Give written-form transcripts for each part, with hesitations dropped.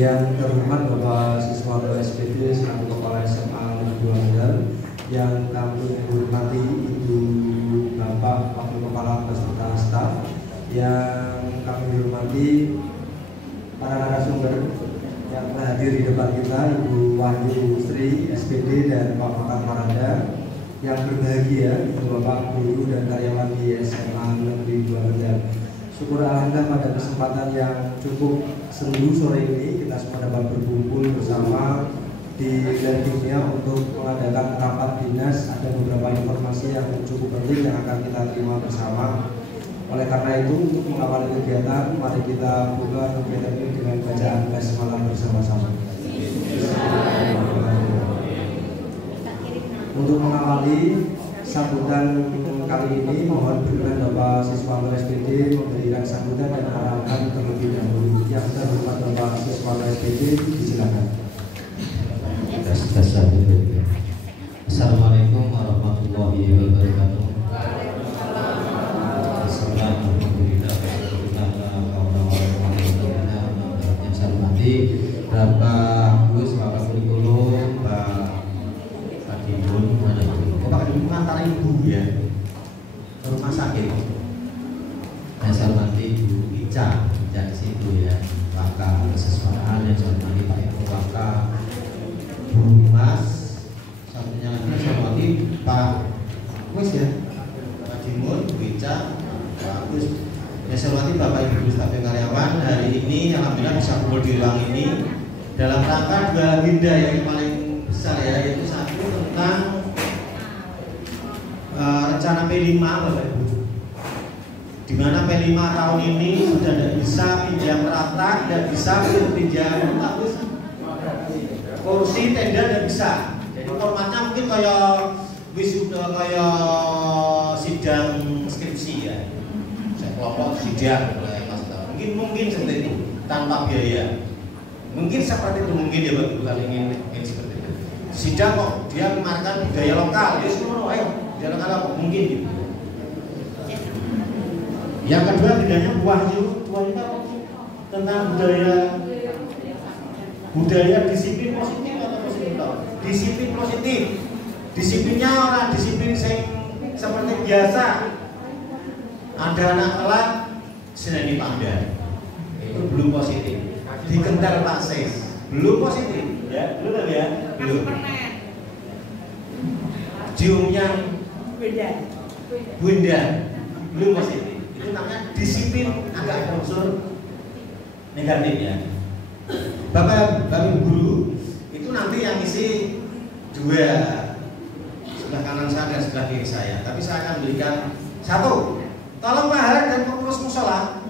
Yang terhormat Bapak Siswanto SPD selaku Kepala SMA Negeri 2 Kendal, yang kami hormati Ibu Bapak Wakil Kepala beserta staf, yang kami hormati para narasumber yang telah hadir di depan kita, Ibu Wahyu Sri SPD dan Pak Makar Maranda, yang berbahagia Ibu Bapak guru dan karyawan di SMA Negeri 2 Kendal. Syukur alhamdulillah pada kesempatan yang cukup sendu sore ini kita semua dapat berkumpul bersama di Dunia untuk mengadakan rapat dinas. Ada beberapa informasi yang cukup penting yang akan kita terima bersama. Oleh karena itu, untuk mengawali kegiatan, mari kita buka kegiatan ini dengan bacaan basmalah bersama-sama. Untuk mengawali sambutan kali ini, mohon berkenan Bapak Siswanto SPD memberikan sambutan dan arahan terlebih dahulu. Yang terhormat Bapak Siswanto SPD, disilakan. Assalamualaikum warahmatullahi wabarakatuh. Yang saya hormati Bapak Gus, Bapak Kurikulum, Pak Kadibun, mana itu? Pak Kadibun mengantar ibu ya ke rumah sakit. Yang saya hormati Ibu Ica di situ ya, Wakil Keseswaan. Yang saya hormati Pak Ibu Wakil Bu Mas, satunya lagi saya hormati Pak Gus ya, Pak Dimun, Bu Ica, Pak Gus. Yang saya hormati Bapak Ibu staf karyawan, hari ini alhamdulillah bisa kumpul di ruang ini dalam rangka dua agenda yang paling besar ya, yaitu satu tentang rencana P5 Bapak Ibu, di mana P5 tahun ini sudah tidak bisa pinjam rata, tidak bisa pinjam bagus kursi tenda, tidak bisa. Jadi formatnya mungkin kayak wisuda, kayak sidang skripsi ya, saya kelompok sidang mungkin seperti itu tanpa biaya, mungkin seperti itu mungkin ya Bapak Ibu, kali ingin seperti itu. Sidang kok dia kemarin budaya lokal, ya semua ayo budaya lokal apa mungkin gitu. Yang kedua bedanya Wahyu tentang budaya disiplin positif atau positif. Disiplin positif, disiplinnya orang disiplin seperti biasa. Ada anak telat sedang dipandang, itu belum positif. Dikental Pak Ses, belum positif ya, belum ya, belum. Ciumnya bunda, belum positif. Itu namanya disiplin agak unsur negatif ya. Bapak guru itu nanti yang isi dua, sebelah kanan saya dan sebelah kiri saya. Tapi saya akan berikan satu. Tolong Pak Har dan pengurus musola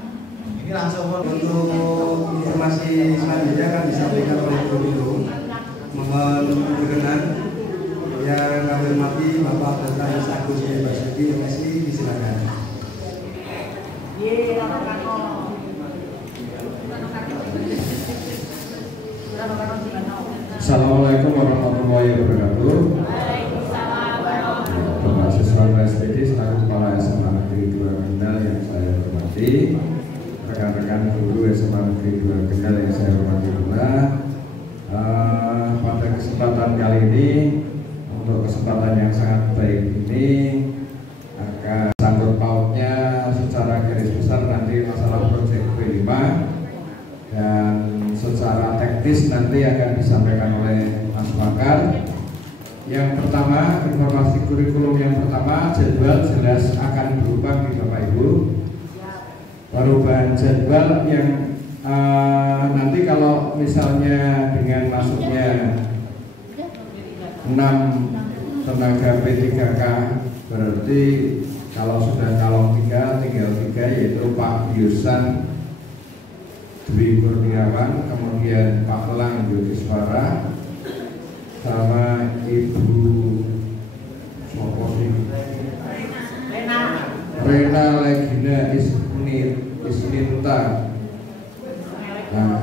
ini langsung untuk informasi selanjutnya akan disampaikan oleh Ibu Guru. Mohon berkenan yang kami hormati Bapak Dr. Agus Basuki MSI, disilakan. Assalamualaikum warahmatullahi wabarakatuh. Bapak Siswanto SPD selaku Kepala SMA Negeri 2 Kendal yang saya hormati, rekan-rekan guru SMA Negeri 2 Kendal yang saya hormati pula. Pada kesempatan kali ini, untuk kesempatan yang sangat baik ini, akan sangkut pautnya secara garis besar nanti masalah proyek P5, dan secara teknis nanti akan disampaikan oleh Mas Makar. Yang pertama, informasi kurikulum yang pertama, jadwal jelas akan berubah nih Bapak Ibu. Perubahan jadwal yang nanti kalau misalnya dengan masuknya 6 tenaga P3K, berarti kalau sudah calon tinggal 3 yaitu Pak Yusan Dwi Kurniawan, kemudian Pak Elang Yogiswara, sama Ibu Rena Legina Isninta. Nah,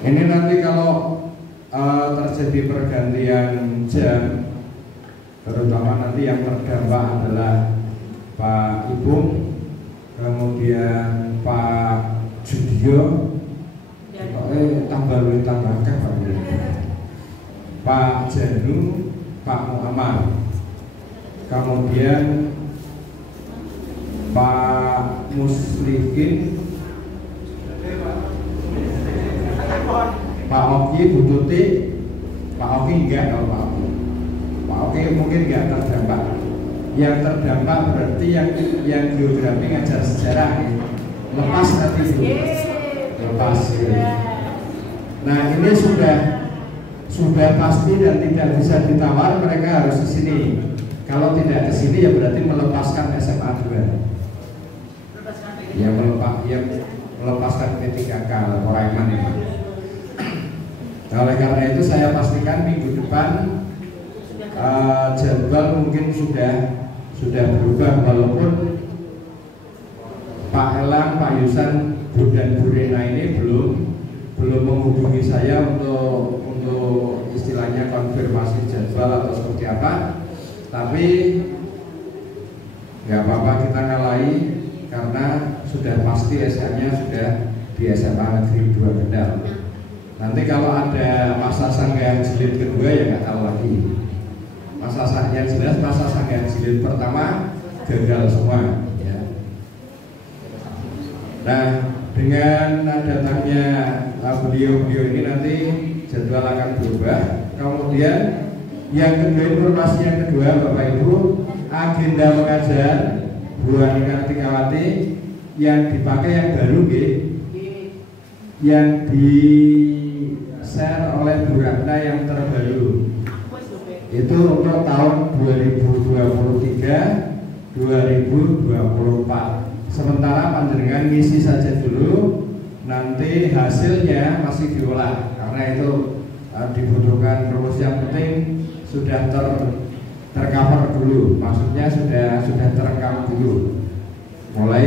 ini nanti kalau terjadi pergantian jam, terutama nanti yang terdampak adalah Pak Ibung, kemudian Pak Judio tambah luwih tambah akeh Pak Janu, Pak Muhammad, kemudian Pak Muslikin, Pak Oki, Bu Tuti. Pak Oki enggak, kalau Pak Oki mungkin enggak terdampak. Yang terdampak berarti yang geografi ngajar sejarah ya. Lepas nanti itu lepas ya. Nah ini sudah pasti dan tidak bisa ditawar, mereka harus ke sini. Kalau tidak ke sini ya berarti melepaskan SMA 2. Ya melepaskan P3K Koraiman ya. Nah, oleh karena itu saya pastikan minggu depan jadwal mungkin sudah berubah, walaupun Pak Elang, Pak Yusan, dan Bu Rena ini belum menghubungi saya untuk istilahnya konfirmasi jadwal atau seperti apa. Tapi nggak apa-apa, kita ngalahi karena sudah pasti SA-nya sudah di SMA Negeri 2 Kendal. Nanti kalau ada masa sanggahan jilid kedua ya nggak tahu lagi. Masa sanggahan jelas, masa sanggahan jilid pertama gagal semua ya. Nah dengan datangnya beliau-beliau ini nanti jadwal akan berubah. Kemudian yang kedua, informasi yang kedua Bapak Ibu, agenda mengajar Bu Ani Kartikawati yang dipakai yang baru yang di share oleh Bu Ratna yang terbaru itu untuk tahun 2023-2024. Sementara panjenengan ngisi saja dulu, nanti hasilnya masih diolah karena itu dibutuhkan rumus. Yang penting sudah tercover dulu, maksudnya sudah terekam dulu. Mulai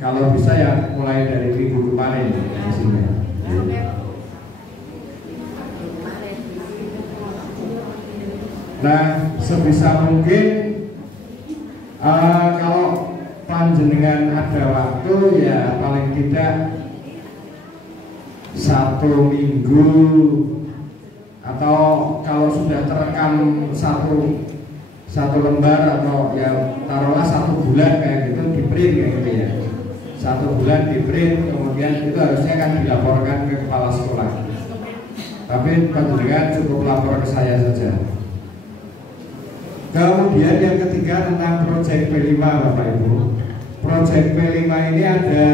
kalau bisa ya mulai dari minggu kemarin hasilnya. Nah sebisa mungkin kalau panjenengan ada waktu ya paling tidak 1 minggu, atau kalau sudah terekam satu lembar atau ya taruhlah 1 bulan kayak gitu di print kayak gitu ya. 1 bulan di print, kemudian itu harusnya kan dilaporkan ke kepala sekolah. Tapi panjenengan cukup lapor ke saya saja. Kemudian yang ketiga tentang proyek P5 Bapak Ibu. Proyek P5 ini ada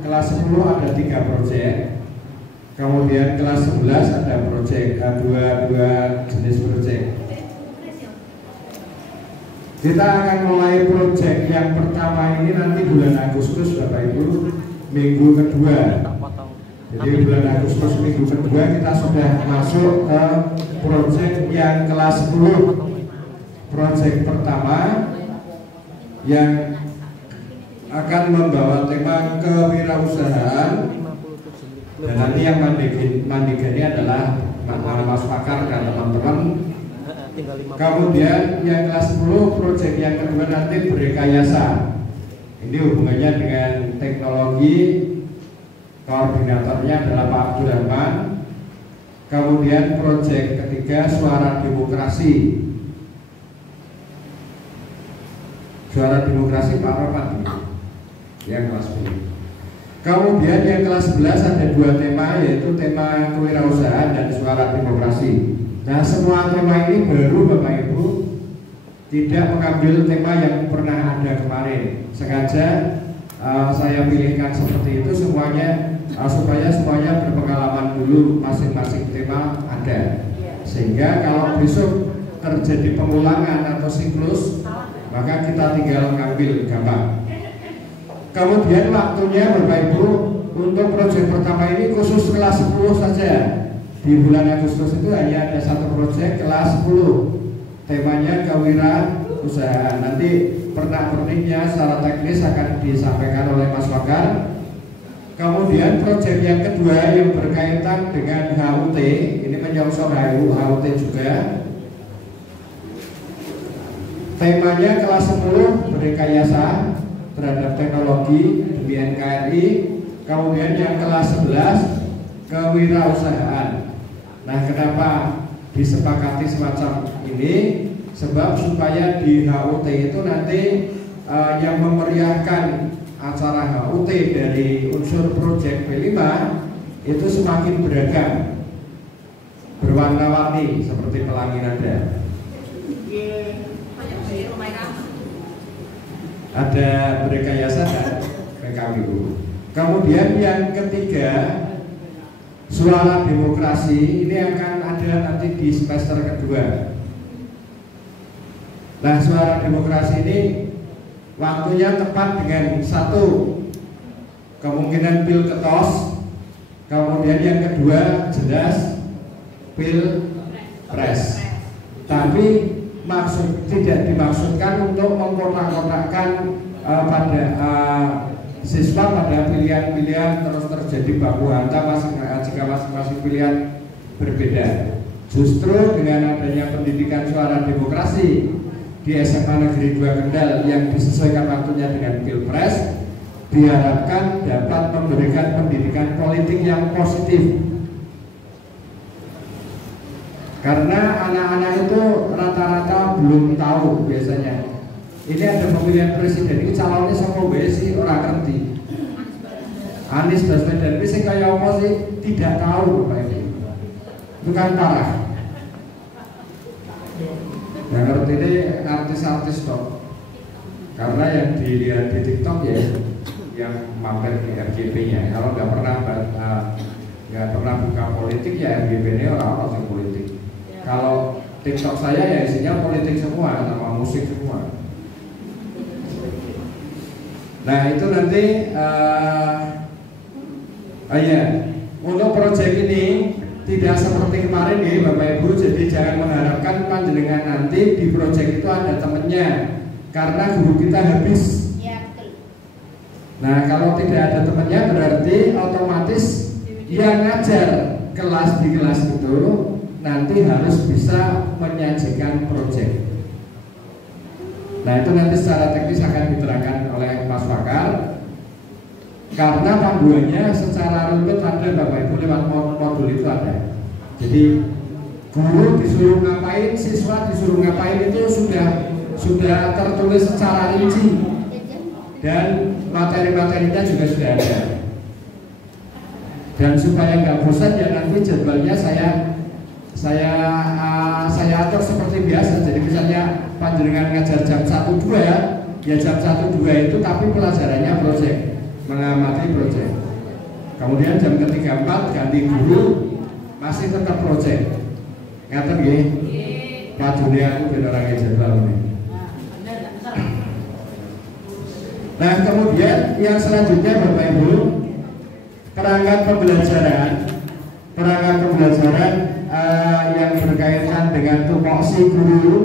kelas 10 ada 3 proyek. Kemudian kelas 11 ada proyek, dua jenis proyek. Kita akan mulai proyek yang pertama ini nanti bulan Agustus Bapak Ibu, minggu kedua. Jadi bulan Agustus minggu kedua kita sudah masuk ke proyek yang kelas 10. Proyek pertama yang akan membawa tema kewirausahaan, dan nanti yang mandigani adalah Mas Fakar dan teman-teman. Kemudian yang kelas 10 proyek yang kedua nanti berekayasa. Ini hubungannya dengan teknologi, koordinatornya adalah Pak Abdurrahman. Kemudian proyek ketiga suara demokrasi. Suara demokrasi Pak Roman yang kelas 10. Kemudian yang kelas 11 ada 2 tema, yaitu tema kewirausahaan dan suara demokrasi. Nah semua tema ini baru Bapak Ibu, tidak mengambil tema yang pernah ada kemarin. Sengaja saya pilihkan seperti itu semuanya supaya semuanya berpengalaman dulu, masing-masing tema ada. Sehingga kalau besok terjadi pengulangan atau siklus, maka kita tinggal ngambil gampang. Kemudian waktunya Bapak Ibu untuk proyek pertama ini khusus kelas 10 saja. Di bulan Agustus itu hanya ada 1 proyek kelas 10. Temanya kewirausahaan. Nanti pernak-perniknya secara teknis akan disampaikan oleh Mas Fakar. Kemudian proyek yang kedua yang berkaitan dengan HUT, ini menyongsong HUT juga. Temanya kelas 10 berekayasa terhadap teknologi demi NKRI. kemudian yang kelas 11 kewirausahaan. Nah, kenapa disepakati semacam ini? Sebab supaya di HUT itu nanti yang memeriahkan acara HUT dari unsur proyek P5 itu semakin beragam, berwarna-warni seperti pelangi nada. Ada berekayasa PKWU. Kemudian yang ketiga, suara demokrasi ini akan ada nanti di semester kedua. Nah, suara demokrasi ini waktunya tepat dengan satu, kemungkinan pilketos, kemudian yang kedua jelas pilpres. Tapi tidak dimaksudkan untuk mengkotak-kotakkan pada siswa pada pilihan-pilihan terus terjadi baku hantam jika masing-masing pilihan berbeda. Justru dengan adanya pendidikan suara demokrasi di SMA Negeri 2 Kendal yang disesuaikan waktunya dengan pilpres, diharapkan dapat memberikan pendidikan politik yang positif. Karena anak-anak itu rata-rata belum tahu biasanya. Ini ada pemilihan presiden, ini calonnya sama sih orang ngerti. Anies Baswedan ini sing kaya apa sih tidak tahu Bapak Ibu. Itu kan parah. Yang ngerti ini artis-artis kok. Karena yang dilihat di TikTok ya yang mampir di RGP-nya. Kalau nggak pernah buka politik ya RGP-nya orang politik. Kalau TikTok saya ya isinya politik semua sama musik semua. Nah itu nanti untuk proyek ini tidak seperti kemarin nih Bapak Ibu. Jadi jangan mengharapkan panjenengan nanti di proyek itu ada temennya, karena guru kita habis. Nah kalau tidak ada temennya berarti otomatis yang ngajar kelas di kelas itu nanti harus bisa menyajikan proyek. Nah itu nanti secara teknis akan diterangkan oleh Mas Fakar. Karena panduannya secara runtut ada Bapak Ibu, lewat modul itu ada. Jadi guru disuruh ngapain, siswa disuruh ngapain itu sudah tertulis secara rinci dan materi-materinya juga sudah ada. Dan supaya nggak bosan ya nanti jadwalnya saya atur seperti biasa. Jadi misalnya panjenengan ngajar jam 1-2 ya jam 1-2 itu tapi pelajarannya proyek, mengamati proyek. Kemudian jam 3-4 ganti guru masih tetap proyek. Ngaten nggih? Pak Juni aku ben ora jadwal ini. Nah, kemudian yang selanjutnya Bapak Ibu, perangkat pembelajaran yang berkaitan dengan tupoksi guru,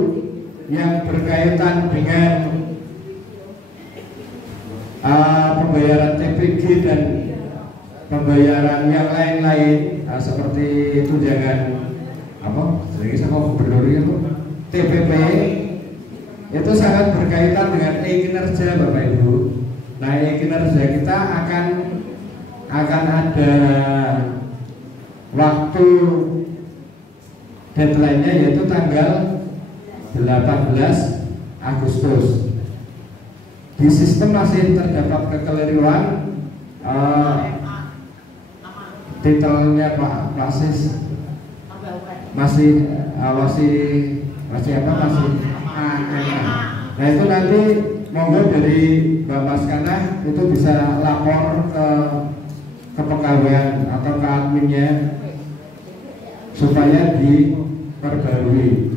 yang berkaitan dengan pembayaran TPG dan pembayaran yang lain-lain seperti tunjangan jadi sama gubernur itu TPP itu sangat berkaitan dengan kinerja Bapak Ibu. Nah, kinerja kita akan ada waktu deadline-nya yaitu tanggal 18 Agustus. Di sistem masih terdapat kekeliruan, titelnya Pak Sis masih nah itu nanti monggo dari Mbak Mas Kanah itu bisa lapor ke kepegawaian atau ke adminnya supaya diperbarui.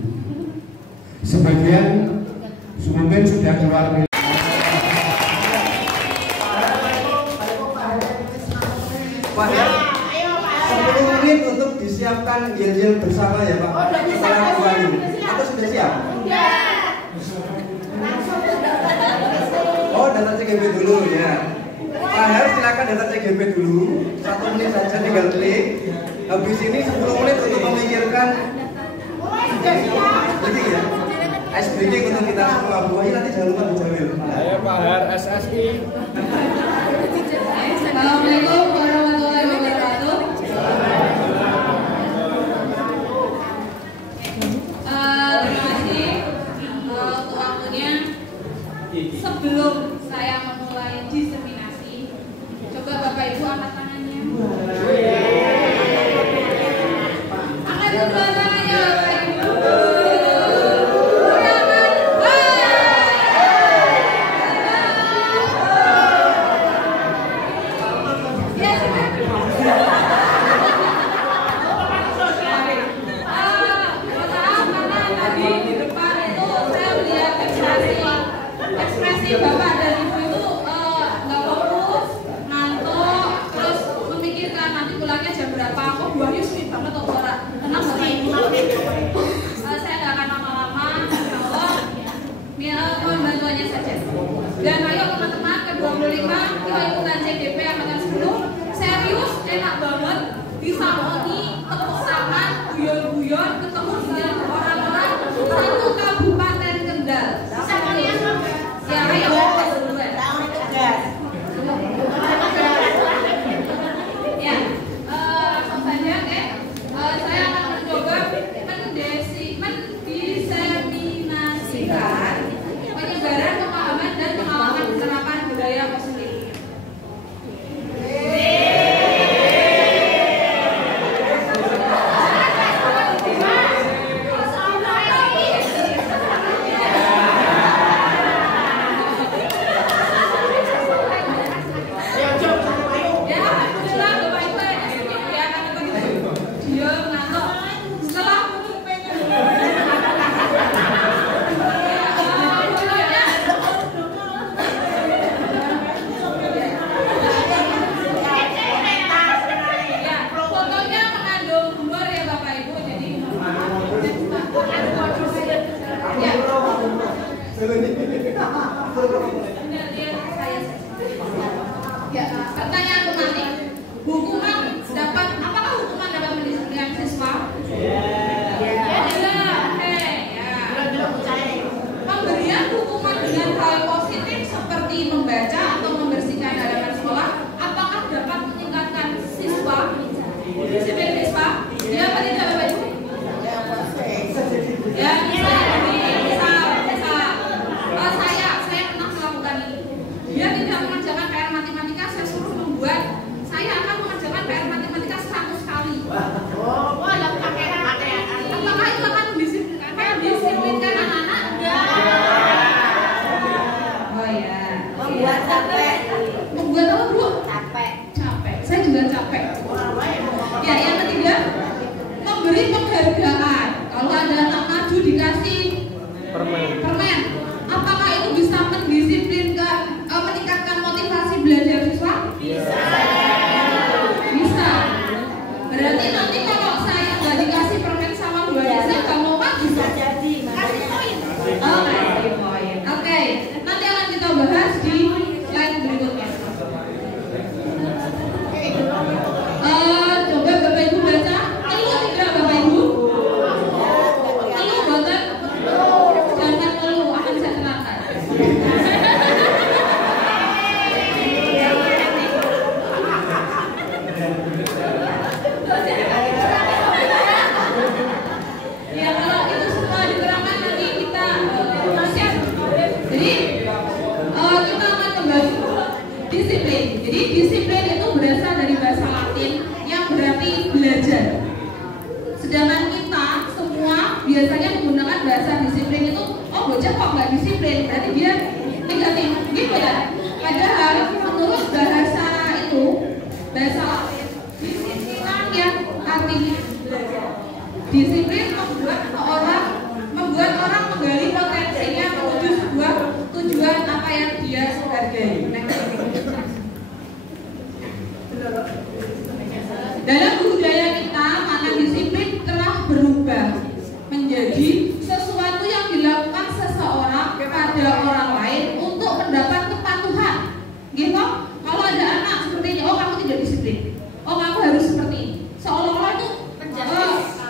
Sebagian mungkin sudah keluar. Pak ya, 10 menit untuk disiapkan yel-yel bersama ya Pak. Setelah bulan ini, atau sudah siap? Oh, data CGP dulu ya. Pak Har, silakan data CGP dulu. 1 menit saja tinggal klik. Habis ini 10 menit untuk memikirkan. Jadi ya, ice breaking untuk kita semua. Pokoknya nanti jangan lupa dijawab. Ayo Pak Har, SSI. Assalamualaikum. sebelum saya memulai diseminasi, coba Bapak Ibu angkat tangannya. Angkat kedua tangannya Bapak Ibu. Bapak dan Ibu itu nggak fokus, ngantuk, terus memikirkan nanti pulangnya jam berapa. Kok buahnya sweet banget atau ora? Tenang Bapak Ibu. Saya nggak akan lama-lama. Mohon bantuannya saja. Dan ayo teman-teman ke-25 kita ikutan CDP angkatan 10. Serius, enak banget. Disamoni, tepuk tangan, guyon-guyon, ketemu dengan orang-orang satu kabupaten Kendal. Ya, ayo ya, langsung saja, oke. Saya akan mencoba mendiseminasikan penyebaran pemahaman dan pengalaman penerapan budaya positif. Ya, pertanyaan pematik. Apakah hukuman dapat mendisiplinkan siswa? Pemberian hukuman dengan hal positif seperti membaca atau membersihkan halaman sekolah, apakah dapat meningkatkan siswa? Disiplin siswa? Ya, apa tidak Bapak Ibu? Ya, bisa. Saya pernah melakukan ini. Dia tidak mengerjakan PR matematika, saya suruh membuat. Saya akan mengerjakan PR matematika 100 kali. Apakah itu akan mendisiplinkan anak-anak? Oh ya. Membuat capek. Membuat apa, Bu? Capek. Saya juga capek. Ya, yang ketiga, memberi penghargaan. Kalau ada anak maju dikasih permen. Apakah itu bisa mendisiplinkan, meningkatkan motivasi belajar siswa? Bisa. Berarti nanti kalau saya nggak dikasih permen sama Bu Adi, saya nggak mau maju. Bisa jadi. Kasih poin. Oke. Nanti akan kita bahas di slide berikutnya. Coba Bapak Ibu baca. Keluh tidak Bapak Ibu? Keluh boten? Jangan keluh, akan saya terangkan. Ya, kalau itu semua diterangkan nanti kita siap. Jadi kita akan kembali disiplin. Jadi disiplin itu berasal dari bahasa Latin yang berarti belajar. Sedangkan kita semua biasanya menggunakan bahasa disiplin itu, oh bocah kok nggak disiplin, berarti dia negatif, gitu ya. Padahal menurut bahasa itu, bahasa Latin, disiplin yang artinya belajar. Disiplin membuat orang menggali potensinya menuju sebuah tujuan apa yang dia hargai. Dalam budaya kita, makna disiplin telah berubah menjadi sesuatu yang dilakukan seseorang pada orang lain untuk mendapat kepatuhan. Gitu? Kalau ada anak seperti ini, oh kamu tidak disiplin, oh kamu harus seperti ini. Seolah-olah itu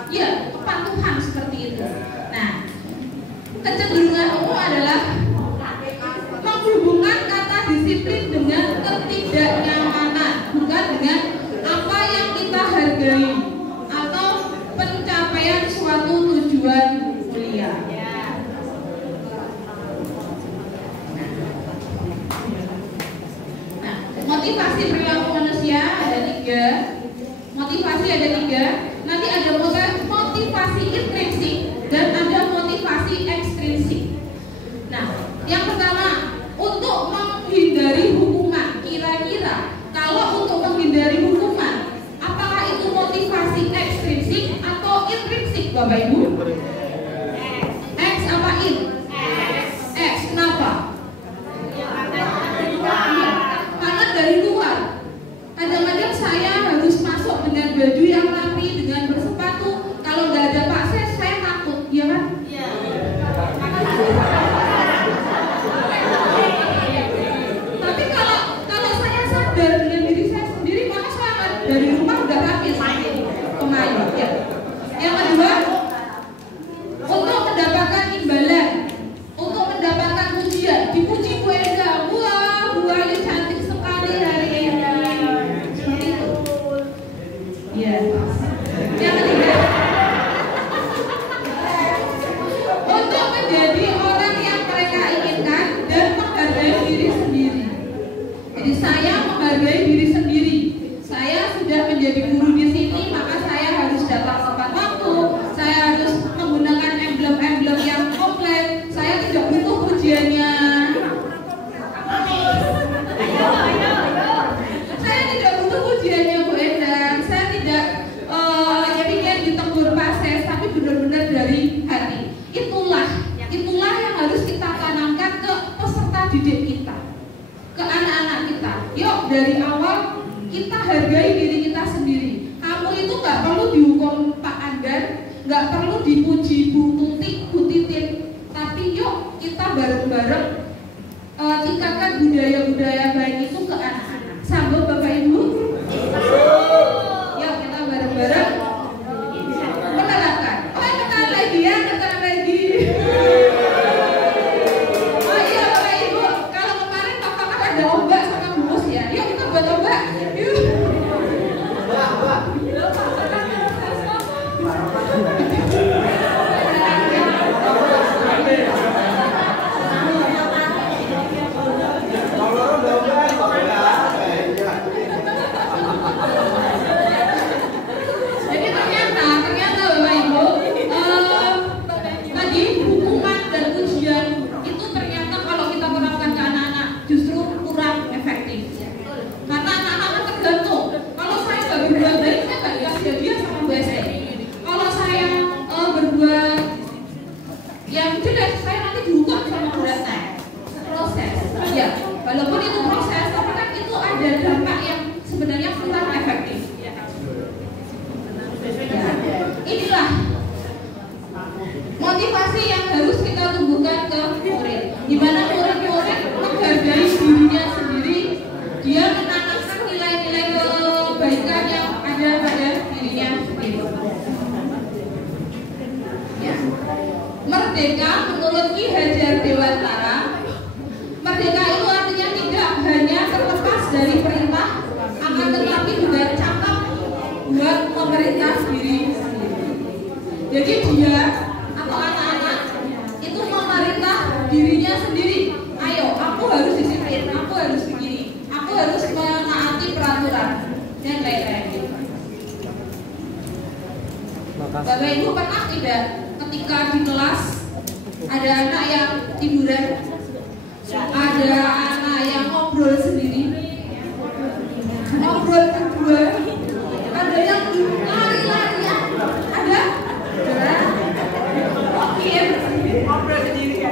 ya kepatuhan seperti itu. Nah, kecenderunganmu adalah menghubungkan kata disiplin dengan ketidaknyamanan, bukan dengan apa yang kita hargai atau pencapaian suatu tujuan mulia. motivasi perilaku manusia ada 3. Motivasi ada 3. Nanti ada motivasi intrinsik dan ada motivasi ekstrinsik. Nah, yang pertama untuk menghindari hukuman. Kira-kira kalau untuk menghindari hukuman, apakah itu motivasi ekstrinsik atau intrinsik, Bapak Ibu? X apa in? X. Kenapa? Karena dari luar. Kadang-kadang saya harus masuk dengan baju yang rapi, dengan bersepatu. Kalau nggak ada Pak Ses, saya takut, ya kan? Tapi kalau saya sadar dengan diri saya sendiri, maka saya dari rumah udah rapi, kemayu. Ya. Yang kedua, untuk mendapatkan imbalan, untuk mendapatkan pujian, dipuji Bu Enda, wah Bu Ayu cantik sekali hari ini. Seperti itu. Ya. Yang ketiga, untuk menjadi orang yang mereka inginkan dan menghargai diri sendiri. Jadi saya menghargai diri sendiri. Saya sudah menjadi guru di sini, maka saya harus datang tepat waktu. Saya harus menggunakan emblem-emblem yang komplit. Saya tidak butuh pujiannya. Saya tidak butuh pujiannya Bu Endang. Saya tidak ingin ditegur Pak Ses, tapi benar-benar dari hati. Itulah yang harus kita tanamkan ke peserta didik kita, ke anak-anak kita. Yuk dari awal kita hargai diri kita sendiri. Kamu itu nggak perlu dihukum Pak Andar, nggak perlu dipuji Bu Tuti, Bu Titin, tapi yuk kita bareng-bareng tingkatkan budaya-budaya baik itu ke anak-anak. Sambut Bapak Ibu. Yuk kita bareng-bareng menerapkan. Oh tekan lagi ya, tekan lagi. Oh iya Bapak Ibu, kalau kemarin Bapak kan ada ombak sama bungkus ya. Yuk kita buat ombak. Yuk. Jadi ternyata Bapak Ibu, tadi hukuman dan ujian itu ternyata kalau kita terapkan ke anak-anak justru kurang efektif. Karena anak-anak tergantung. Kalau saya nggak berbuat baik, saya nggak dikasih hadiah sama Bu Esti. Kalau saya berbuat yang jelek, saya nanti dihukum sama Bu Esti. Proses, ya. Walaupun itu proses, tapi kan itu ada dampak yang sebenarnya kurang efektif. Ya. Inilah motivasi yang harus kita tumbuhkan ke murid. Di mana murid-murid menghargai dirinya sendiri, dia menanamkan nilai-nilai kebaikan yang ada pada dirinya sendiri. Ya. Merdeka menurut Ki Hajar Dewantara, merdeka itu artinya tidak hanya terlepas dari perintah, akan tetapi juga cakap buat memerintah diri sendiri. Jadi dia atau anak-anak itu memerintah dirinya sendiri. Ayo, aku harus disiplin, aku harus begini, aku harus menaati peraturan dan lain-lain. Bapak Ibu pernah tidak ketika di kelas ada anak yang tiduran, ada anak yang ngobrol sendiri, ngobrol berdua, ada yang lari-larian, ada ngobrol sendiri ya.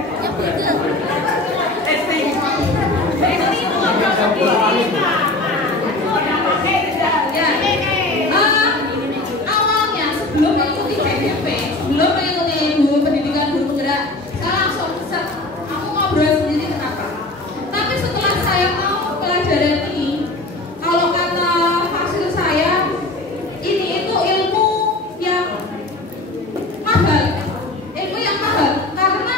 Awalnya sebelum mengikuti PDP, sebelum mengikuti Ibu Pendidikan Guru Penggerak, saya langsung set, aku ngobrol sendiri kenapa? Tapi setelah saya mau pelajaran ini, kalau kata hasil saya, ini itu ilmu yang mahal, karena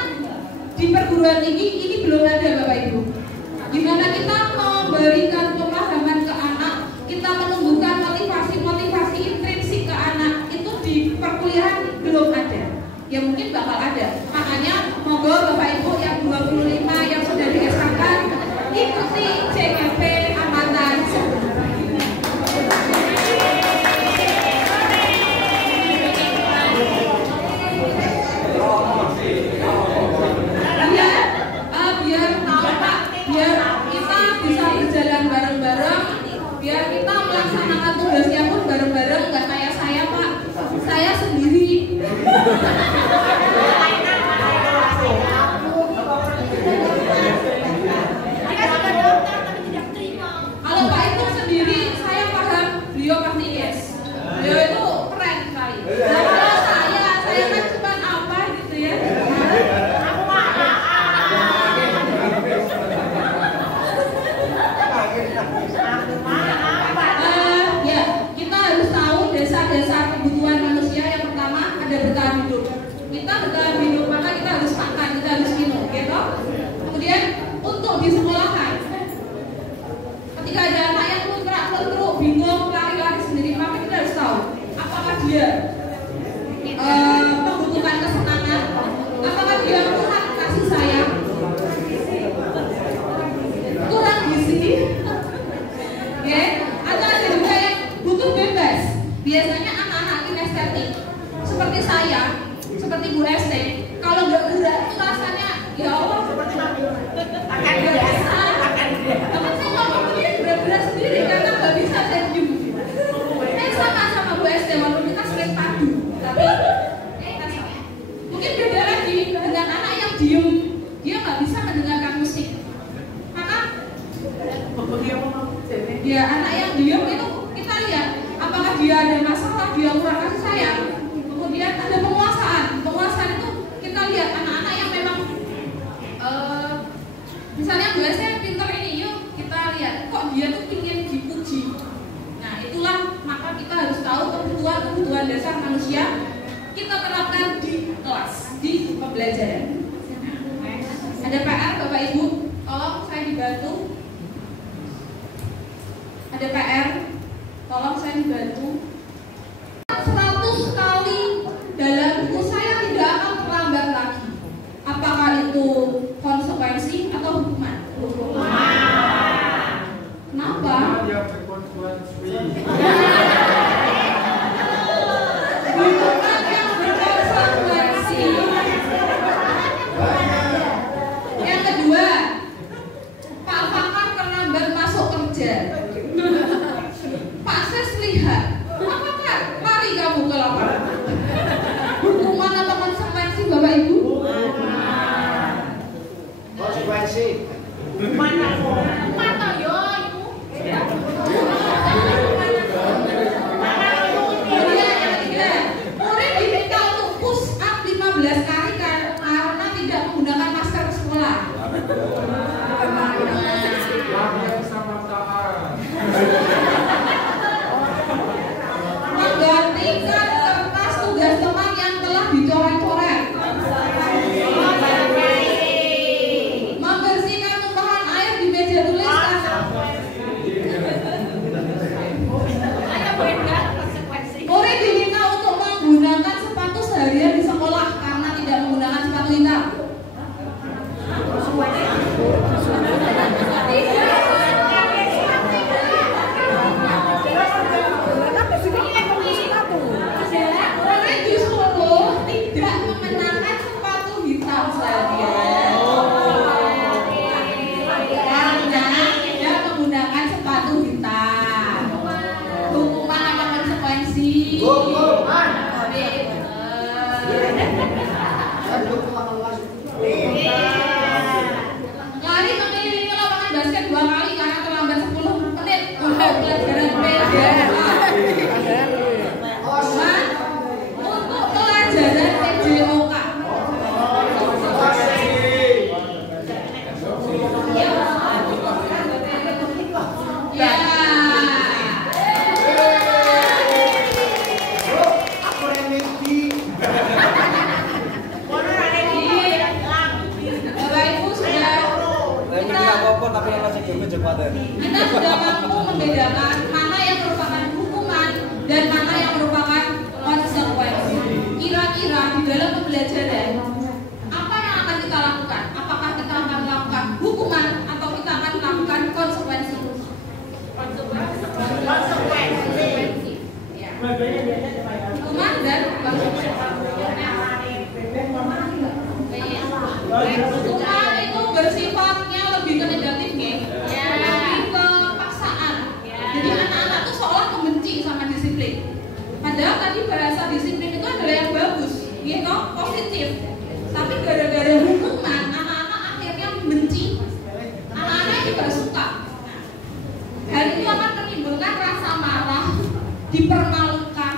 di perguruan tinggi ini belum ada Bapak Ibu. Gimana kita memberikan pemahaman ke anak, kita menumbuhkan motivasi intrinsik ke anak, itu di perkuliahan belum ada. Ya mungkin bakal ada. Makanya monggo Bapak Ibu yang 25 yang Ya Allah, akan biasa. Tapi saya ngomong begini berat-berat sendiri karena nggak bisa saya diem. Sama Bu SD walaupun kita sering padu, tapi mungkin beda lagi dengan anak yang diem, dia nggak bisa mendengarkan musik. Maka ya anak yang diem itu kita lihat apakah dia ada masalah, dia kurang kasih sayang. Kemudian ada penguasaan itu kita lihat anak-anak yang memang misalnya Bu SD pinter ini, yuk kita lihat kok dia tuh ingin dipuji. Nah itulah maka kita harus tahu kebutuhan dasar manusia kita terapkan di kelas, di pembelajaran. Ada PR Bapak Ibu, tolong saya dibantu. Ada PR, tolong saya dibantu. 100 kali dalam buku saya tidak akan terlambat lagi. Apakah itu konsekuensi atau hukuman? Kenapa? Hukuman yang berkonsekuensi. Yang kedua, Pak Fakar terlambat masuk kerja. Pak Ses lihat, Pak Fakar, mari kamu ke lapangan. Hukuman atau konsekuensi Bapak Ibu? Konsekuensi. Mana yo Ibu? Kemudian yang ketiga, murid diminta untuk push up 15 kali karena tidak menggunakan masker ke sekolah. Menggantikan kertas tugas teman yang telah dicoret-coret. Membersihkan tumpahan air di meja tulis. Murid diminta untuk menggunakan sepatu seharian di sekolah karena tidak menggunakan sepatu hitam. Murid disuruh tidak mengenakan sepatu hitam seharian karena tidak menggunakan sepatu hitam. Hukuman apa konsekuensi? Hukuman. Lari mengelilingi lapangan basket 2 kali karena terlambat 10 menit untuk pelajaran PJOK. Untuk pelajaran PJOK. Ya. Aku remedi. Bapak Ibu sudah kita sudah mampu membedakan mana yang merupakan hukuman dan mana yang merupakan konsekuensi. Kira-kira di dalam pembelajaran apa yang akan kita lakukan? Apakah kita akan melakukan hukuman atau kita akan melakukan konsekuensi? Konsekuensi. Ya. Hukuman dan konsekuensi. Hukuman itu bersifatnya lebih ke negatif, lebih ke paksaan. Jadi anak-anak tuh seolah membenci sama disiplin. Padahal tadi bahasa disiplin itu adalah yang bagus, gitu, positif. Tapi gara-gara hukuman, anak-anak akhirnya membenci. Anak-anak juga suka. Hal itu akan menimbulkan rasa marah, dipermalukan,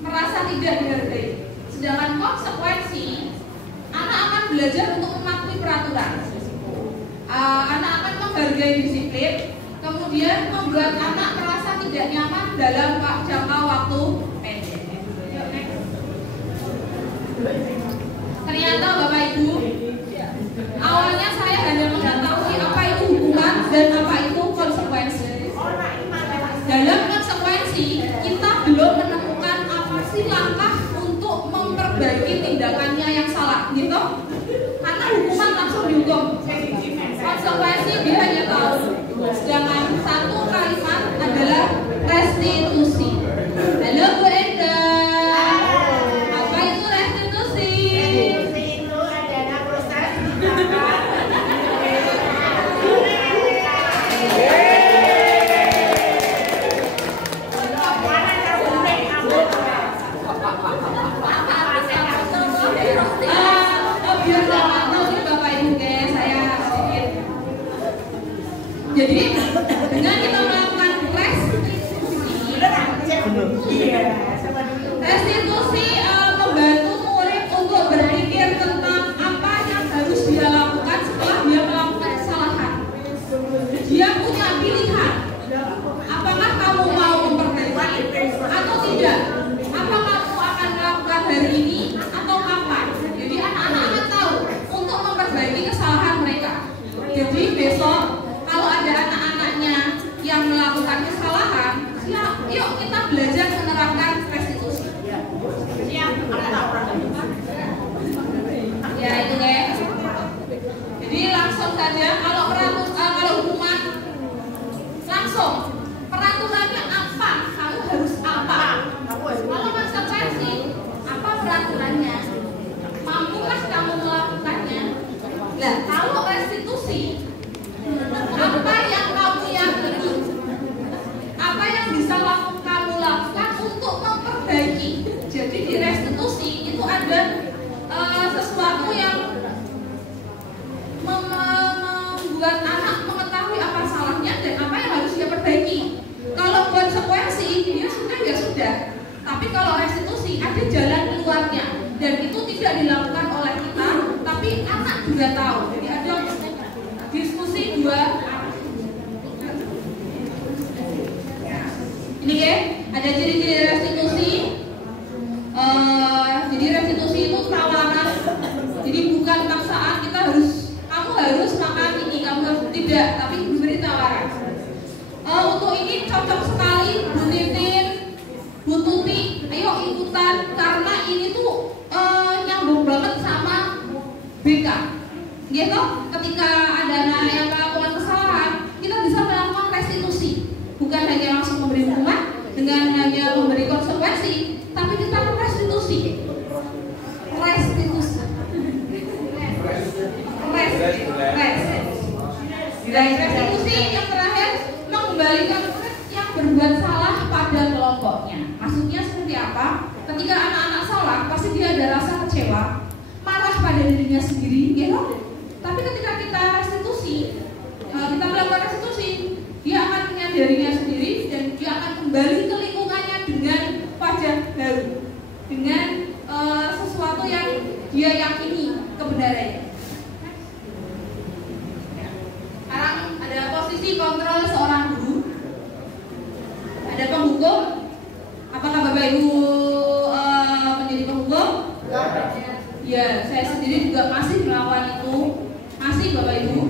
merasa tidak dihargai. Sedangkan konsekuensi, anak akan belajar untuk mematuhi peraturan. Anak akan menghargai disiplin, kemudian membuat anak merasa tidak nyaman dalam jangka waktu pendek. Ternyata Bapak Ibu, awalnya saya hanya mengetahui apa itu hukuman dan apa itu konsekuensi. Dalam konsekuensi, kita belum menemukan apa sih langkah untuk memperbaiki tindakannya yang salah, gitu. Karena hukuman langsung dihukum. Konsekuensi dia hanya tahu. Sedangkan satu kalimat adalah restitusi. Halo Bu Enda. Apa itu restitusi? Restitusi itu adalah proses Jadi dengan kita melakukan restitusi membantu murid untuk berpikir tentang apa yang harus dia lakukan setelah dia melakukan kesalahan. Dia punya pilihan. Apakah kamu mau memperbaiki atau tidak? Apa kamu akan melakukan hari ini atau kapan? Jadi anak-anak akan tahu untuk memperbaiki kesalahan mereka. Jadi besok kalau ada anak-anaknya yang melakukan kesalahan, yuk kita belajar menerapkan restitusi. Ya itu guys. Jadi langsung saja kalau hukuman langsung peraturannya apa? Kamu harus apa? Kalau konsekuensi apa peraturannya? Mampukah kamu melakukannya? Nah kalau restitusi apa yang kamu yakini? Apa yang bisa kamu lakukan untuk memperbaiki? Jadi di restitusi itu ada sesuatu yang membuat anak mengetahui apa salahnya dan apa yang harus dia perbaiki. Kalau konsekuensi dia sudah ya sudah. Tapi kalau restitusi ada jalan keluarnya dan itu tidak dilakukan oleh kita, tapi anak juga tahu. Jadi ada diskusi dua. Ini ya, ada ciri-ciri restitusi. Jadi restitusi itu tawaran. Jadi bukan paksaan kamu harus makan ini, kamu harus tidak, tapi diberi tawaran. Untuk ini cocok sekali Bu Titin, Bu Tuti, ayo ikutan karena ini tuh nyambung banget sama BK. Gitu, ketika ada anak yang melakukan kesalahan, kita bisa melakukan restitusi. Bukan hanya langsung memberi hukuman dengan hanya memberi konsekuensi, tapi kita restitusi. Restitusi yang terakhir mengembalikan murid yang berbuat salah pada kelompoknya. Maksudnya seperti apa? Ketika anak-anak salah, pasti dia ada rasa kecewa, marah pada dirinya sendiri, gitu. Tapi ketika kita restitusi, kita melakukan restitusi, dia akan menyadarinya sendiri dan dia akan kembali ke lingkungannya dengan wajah baru, dengan sesuatu yang dia yakini kebenarannya. Sekarang ada posisi kontrol seorang guru, ada penghukum. Apakah Bapak Ibu menjadi penghukum? Ya, saya sendiri juga masih melakukan itu, masih Bapak Ibu.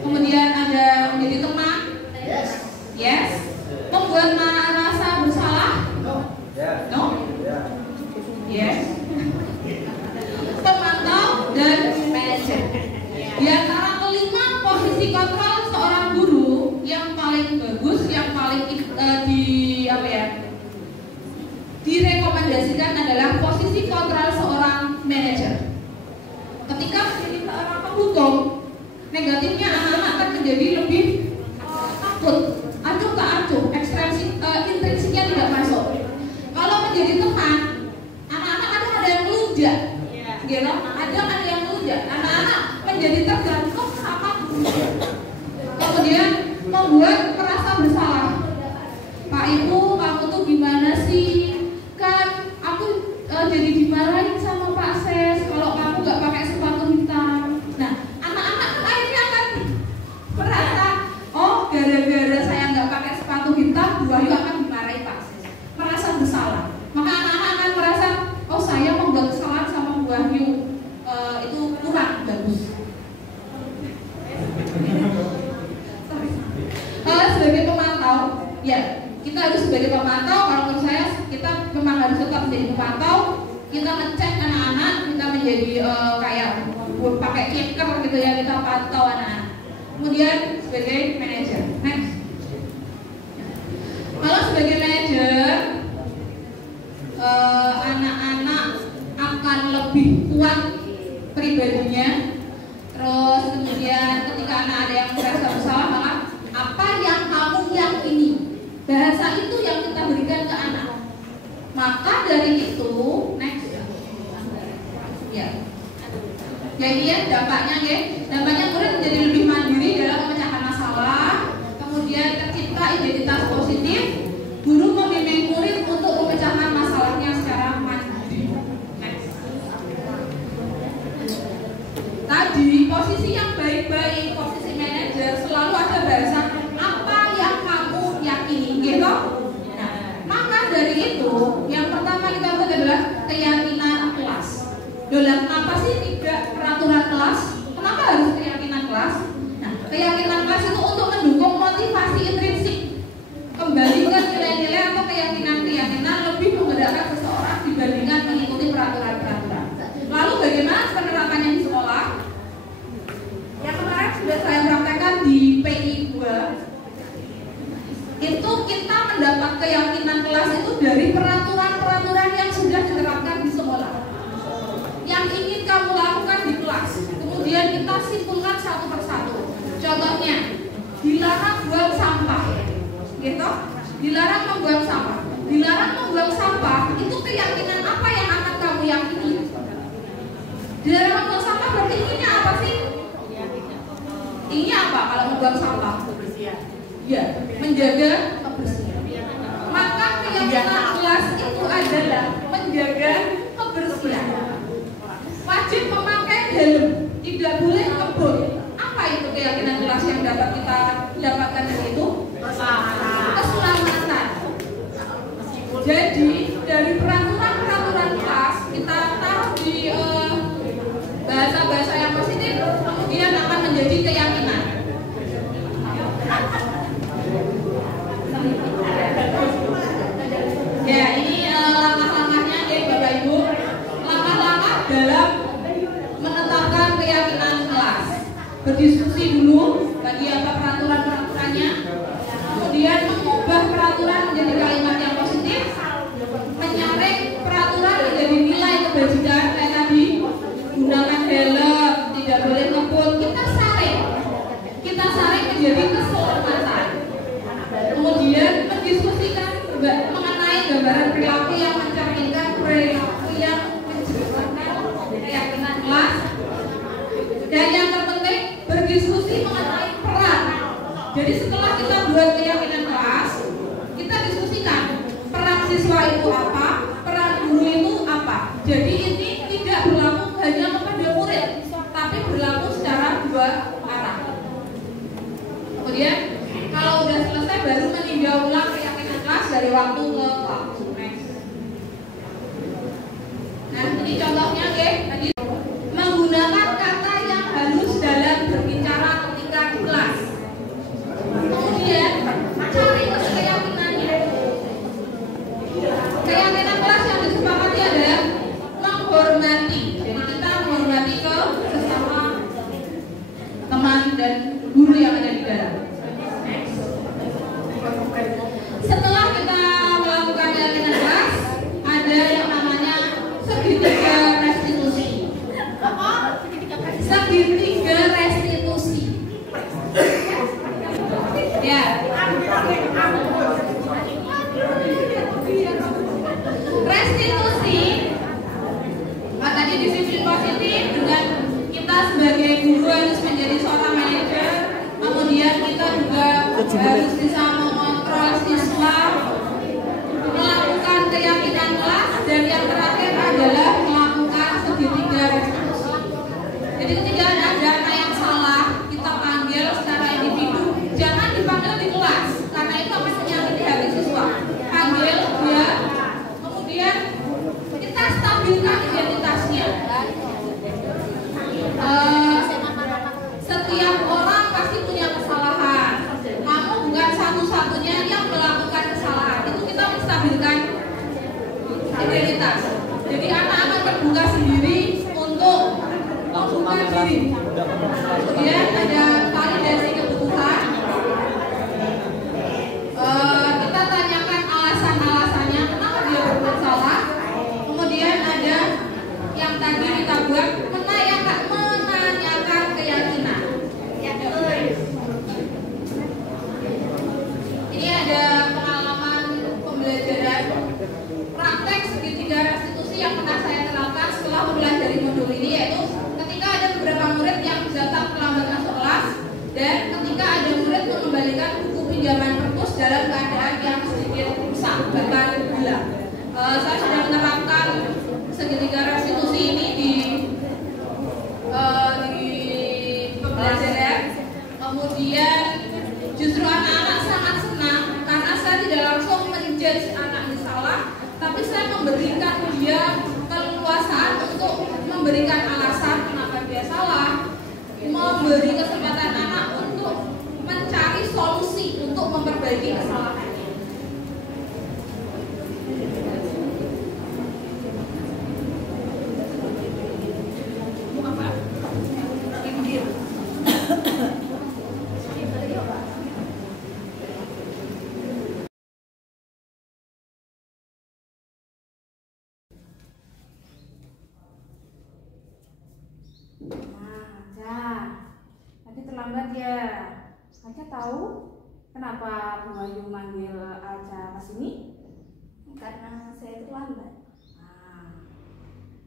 Kemudian ada menjadi teman, yes. Membuat rasa bersalah, no, yes. Pemantau dan manajer. Di antara kelima posisi kontrol seorang guru yang paling bagus, yang paling direkomendasikan adalah posisi kontrol seorang manajer. Ketika menjadi seorang penghukum, negatifnya anak-anak akan menjadi lebih takut, acuh tak acuh, intrinsiknya tidak masuk. Kalau menjadi teman, anak-anak ada yang melunjak, gitu? Ada yang melunjak. Anak-anak menjadi tergantung sama guru. Kemudian membuat merasa bersalah. Pak Ibu, kamu tuh gimana sih? Kan aku jadi dimarahin sama Pak Ses kalau kamu nggak pakai sepatu hitam. Nah, anak-anak kan akhirnya akan merasa, oh gara-gara saya nggak pakai sepatu hitam, Bu Wahyu akan dimarahi Pak Ses. Merasa bersalah. Maka anak-anak akan merasa, oh saya membuat kesalahan sama Bu Wahyu, itu kurang bagus. Sebagai pemantau, ya kita harus sebagai pemantau. Kalau menurut saya kita memang harus tetap menjadi pemantau. Kita ngecek anak-anak, kita menjadi kayak pakai kicker gitu ya, kita pantau anak-anak. Kemudian sebagai manajer, next. Kalau sebagai manajer, anak-anak akan lebih kuat pribadinya. Terus kemudian ketika anak ada yang merasa bersalah, maka apa yang kamu yakini, bahasa itu yang kita berikan ke anak. Maka dari itu, next, ya, jadi ya dampaknya murid menjadi lebih mandiri dalam memecahkan masalah, kita identitas positif, guru membimbing murid untuk memecahkan masalahnya secara mandiri. Tadi posisi yang baik-baik, posisi manajer, selalu ada bahasan apa yang kamu yakini, gitu. Nah, maka dari itu yang pertama kita buat adalah keyakinan kelas. Dalam apa sih tidak peraturan kelas? Kenapa harus keyakinan kelas? Nah, keyakinan kelas itu untuk mendukung motivasi intrinsik. Kembali ke nilai-nilai atau keyakinan-keyakinan lebih menggerakkan seseorang dibandingkan mengikuti peraturan-peraturan. Lalu bagaimana penerapannya di sekolah? Yang kemarin sudah saya praktekkan di PI 2. Itu kita mendapat keyakinan kelas itu dari peraturan-peraturan yang sudah diterapkan di sekolah. Yang ingin kamu lakukan di kelas, kemudian kita simpulkan satu persatu. Contohnya, dilarang buang sampah, gitu. Dilarang membuang sampah. Dilarang membuang sampah itu keyakinan apa yang akan kamu yakini? Dilarang membuang sampah berarti inginnya apa sih? Inginnya apa kalau membuang sampah? Kebersihan. Ya, menjaga kebersihan. Maka keyakinan kelas itu adalah menjaga kebersihan. Wajib memakai helm, tidak boleh ngebut. Apa itu keyakinan kelas yang dapat kita dapatkan dari itu? Keselamatan. Jadi dari peraturan-peraturan kelas kita taruh di bahasa-bahasa yang positif, kemudian akan menjadi keyakinan. Ya, ini langkah-langkahnya ya Bapak Ibu. Langkah-langkah dalam menetapkan keyakinan kelas. Berdiskusi dulu bagi apa peraturan-peraturannya. Kemudian mengubah peraturan menjadi kalimat yang positif. Menyaring peraturan menjadi nilai kebajikan kayak tadi. Gunakan helm, tidak boleh ngebut. Kita saring menjadi keselamatan. Kemudian mendiskusikan mengenai gambaran perilaku yang mencerminkan perilaku yang menjelaskan keyakinan kelas. Dan yang terpenting berdiskusi mengenai peran. Jadi setelah kita buat keyakinan kelas, kita diskusikan peran siswa itu apa, peran guru itu apa. Jadi ini tidak berlaku hanya kepada murid, tapi berlaku secara dua arah. Kemudian kalau sudah selesai baru meninjau ulang keyakinan kelas dari waktu ke waktu. Nah ini contohnya tadi menggunakan kata yang halus dalam berbicara ketika di kelas. Kemudian cari keyakinannya. Keyakinan kelas yang disepakati adalah menghormati. Jadi kita menghormati ke sesama teman dan guru yang ada di dalam. Setelah kita melakukan keyakinan kelas, ada yang namanya segitiga restitusi. Segitiga restitusi. Ya. Restitusi. Tadi disiplin positif dengan kita sebagai guru harus menjadi seorang manajer. Kemudian kita juga harus bisa mengontrol siswa, melakukan keyakinan kelas, dan yang terakhir adalah melakukan segitiga restitusi. Jadi ketika ada anak yang salah, kita panggil secara individu, jangan dipanggil di kelas, karena itu akan menyakiti hati siswa. Panggil dia, kemudian kita stabilkan identitasnya. Setiap orang pasti punya kesalahan. Kamu bukan satu-satunya yang melakukan kesalahan. Itu kita menstabilkan identitas. Jadi anak akan terbuka sendiri untuk membuka diri. Kemudian ada validasi kebutuhan. Kita tanyakan alasan-alasannya kenapa dia berbuat salah. Kemudian ada yang tadi kita buat menanyakan keyakinan. Ini ada pengalaman pembelajaran praktek segitiga restitusi yang pernah saya terapkan setelah mempelajari modul ini, yaitu ketika ada beberapa murid yang datang terlambat masuk kelas dan ketika ada murid mengembalikan buku pinjaman perpus dalam keadaan yang sedikit rusak bahkan hilang. Saya sudah menerapkan segitiga restitusi ini di pembelajaran. Kemudian justru anak-anak sangat senang karena saya tidak langsung menjudge anak ini salah, tapi saya memberikan dia keleluasaan untuk memberikan alasan kenapa dia salah, memberi kesempatan anak untuk mencari solusi untuk memperbaiki kesalahannya. Terlambat ya. Aca tahu kenapa Bu Ayu manggil Aca ke sini? Karena saya terlambat.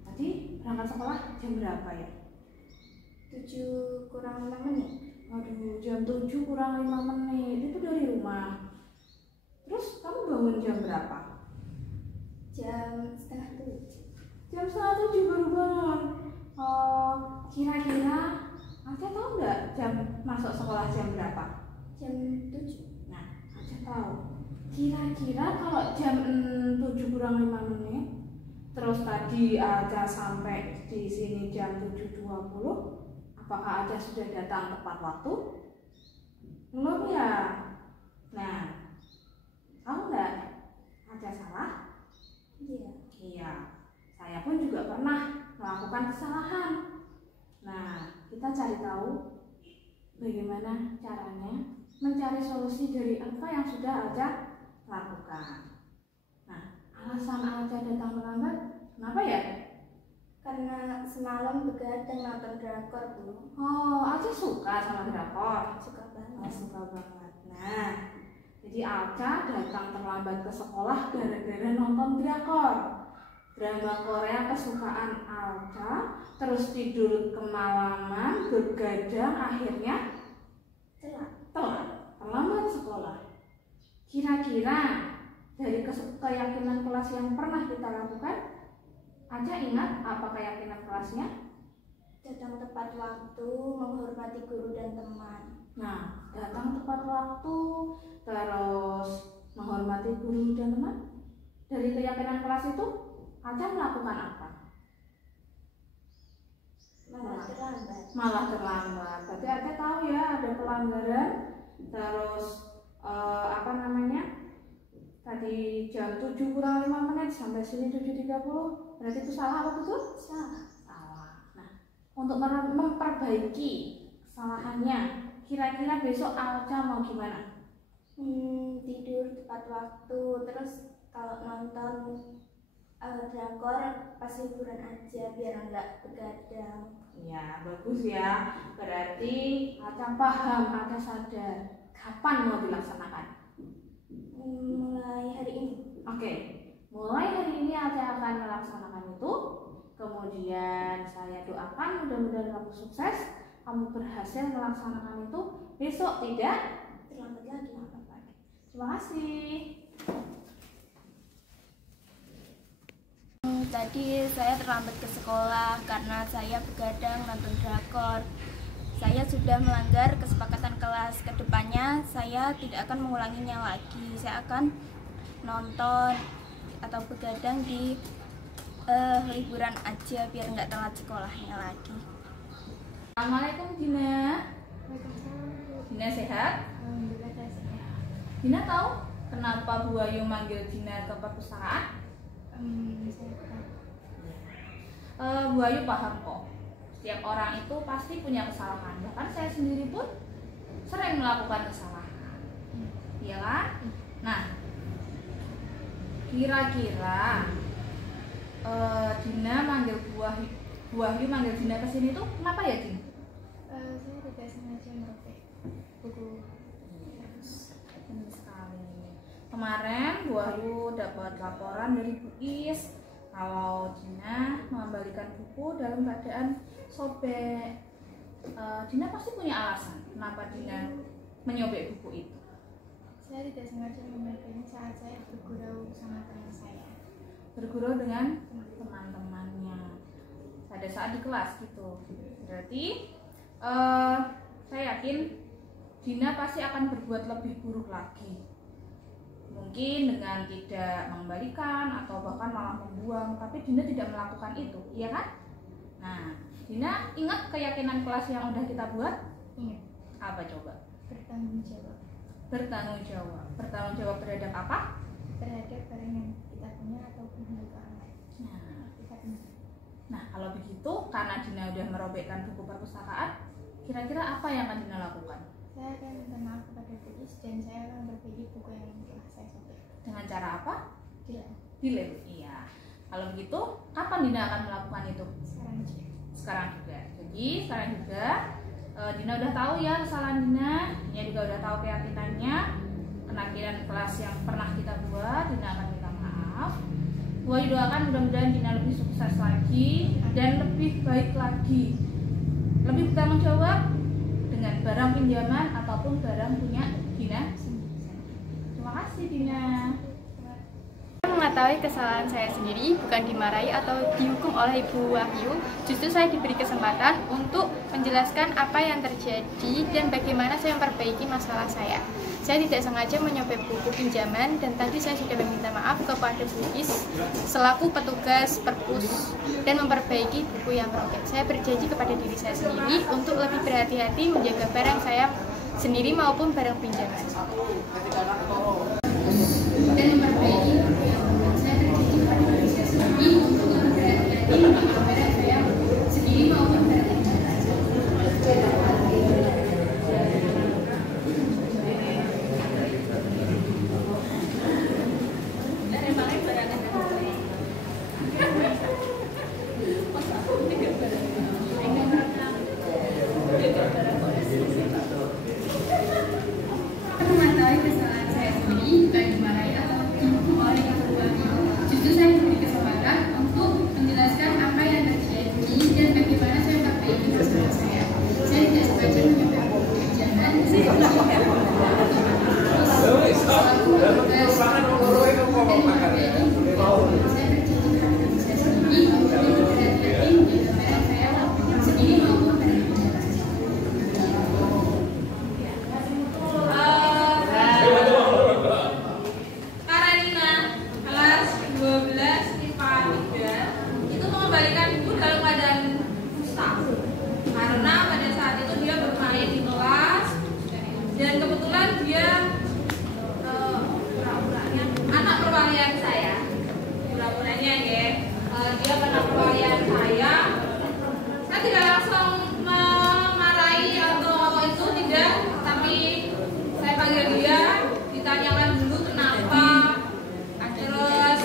Tadi berangkat sekolah jam berapa ya? 7 kurang 5 menit. Aduh, jam 7 kurang 5 menit. Itu dari rumah. Terus kamu bangun jam berapa? Jam setengah 7. Jam setengah 7 baru bangun. Kira-kira Aca tahu nggak jam masuk sekolah jam berapa? Jam 7. Nah, Aca tahu. Kira-kira kalau jam 7 kurang 5 menit, terus tadi Aca sampai di sini jam 7.20, apakah Aca sudah datang tepat waktu? Belum ya? Nah, tahu nggak? Aca salah? Iya. Iya. Saya pun juga pernah melakukan kesalahan. Nah, kita cari tahu bagaimana caranya mencari solusi dari apa yang sudah Aca lakukan. Nah, alasan Aca datang terlambat, kenapa ya? Karena semalam begadang nonton drakor, Bu. Oh, Aca suka sama drakor? Suka banget. Oh, suka banget. Nah, jadi Aca datang terlambat ke sekolah gara-gara nonton drakor. Drama Korea kesukaan Aca, terus tidur kemalaman, begadang, akhirnya terlambat sekolah. Kira-kira dari keyakinan kelas yang pernah kita lakukan, Aca ingat apa keyakinan kelasnya? Datang tepat waktu, menghormati guru dan teman. Nah, datang tepat waktu, terus menghormati guru dan teman. Dari keyakinan kelas itu, Aca melakukan apa? Malah terlambat. Berarti Aca tahu ya ada pelanggaran. Terus tadi jam 7 kurang 5 menit sampai sini 7.30. Berarti itu salah apa betul? Salah. Nah, untuk memperbaiki kesalahannya, kira-kira besok Aca mau gimana? Tidur tepat waktu. Terus kalau nonton drakor pas liburan aja biar nggak begadang. Ya, bagus ya. Berarti Aca paham, Aca sadar. Kapan mau dilaksanakan? Mulai hari ini. Oke, mulai hari ini Aca akan melaksanakan itu. Kemudian saya doakan mudah-mudahan kamu sukses, kamu berhasil melaksanakan itu. Besok tidak Terlambat lagi. Terima kasih. Tadi saya terlambat ke sekolah karena saya begadang nonton drakor. Saya sudah melanggar kesepakatan kelas. Kedepannya saya tidak akan mengulanginya lagi. Saya akan nonton atau begadang di liburan aja biar nggak telat sekolahnya lagi. Assalamualaikum Dina. Dina sehat? Alhamdulillah saya sehat. Dina tahu kenapa Bu Ayu manggil Dina ke perpustakaan? Bu Ayu paham kok. Setiap orang itu pasti punya kesalahan. Bahkan saya sendiri pun sering melakukan kesalahan. Iya kan? Nah, kira-kira Dina manggil Bu Ayu manggil Dina ke sini tuh kenapa ya, Din? Saya tidak sengaja merobek buku. Ini sekali. Kemarin Bu Ayu dapat laporan dari Bu Is kalau Dina mengembalikan buku dalam keadaan sobek. Dina pasti punya alasan kenapa Dina menyobek buku itu. Saya tidak sengaja memikirnya saat saya bergurau sama teman saya. Bergurau dengan teman-temannya pada saat di kelas gitu. Berarti saya yakin Dina pasti akan berbuat lebih buruk lagi. Mungkin dengan tidak mengembalikan atau bahkan malah membuang, tapi Dina tidak melakukan itu, iya kan? Nah, Dina ingat keyakinan kelas yang udah kita buat? Ingat. Apa coba? Bertanggung jawab. Bertanggung jawab. Bertanggung jawab terhadap apa? Terhadap barang yang kita punya ataupun milik orang lain. Nah, kalau begitu, karena Dina udah merobekkan buku perpustakaan, kira-kira apa yang akan Dina lakukan? Saya akan minta maaf kepada Buis dan saya akan berbagi buku yang telah saya sobek. Dengan cara apa? Dilem. Dilem. Iya. Kalau begitu, kapan Dina akan melakukan itu? Sekarang aja. Sekarang juga. Jadi sekarang juga Dina udah tahu ya kesalahan Dina. Dina juga udah tahu keyakinannya, kenakiran kelas yang pernah kita buat. Dina akan minta maaf. Gua doakan mudah-mudahan Dina lebih sukses lagi dan lebih baik lagi, lebih bertanggung jawab dengan barang pinjaman ataupun barang punya Dina. Terima kasih Dina. Mengetahui kesalahan saya sendiri, bukan dimarahi atau dihukum oleh Ibu Wahyu. Justru saya diberi kesempatan untuk menjelaskan apa yang terjadi dan bagaimana saya memperbaiki masalah saya. Saya tidak sengaja menyobek buku pinjaman dan tadi saya sudah meminta maaf kepada Bu Is selaku petugas perpus dan memperbaiki buku yang robek. Saya berjanji kepada diri saya sendiri untuk lebih berhati-hati menjaga barang saya sendiri maupun barang pinjaman. Dan memperbaiki buku yang robek. Saya berjanji kepada diri saya sendiri untuk lebih berhati-hati menjaga barang saya sendiri maupun barang pinjaman. Mengetahui kesalahan saya sendiri, bukan dimarahi atau dihukum oleh Ibu Wahyu. Justru saya diberi kesempatan untuk menjelaskan apa yang terjadi dan bagaimana saya memperbaiki masalah saya. Saya tidak sengaja menyobek buku pinjaman. Saya berjanji kepada diri saya sendiri untuk lebih berhati-hati menjaga barang saya sendiri maupun barang pinjaman. Karanina kelas 12 IPA 3 itu mengembalikan buku dalam keadaan rusak karena pada saat itu dia bermain di kelas dan kebetulan dia anak perwalian saya, pura-puranya ya, dia anak perwalian saya tidak langsung memarahi atau apa itu tidak, tapi saya panggil dia, ditanyakan dulu kenapa, terus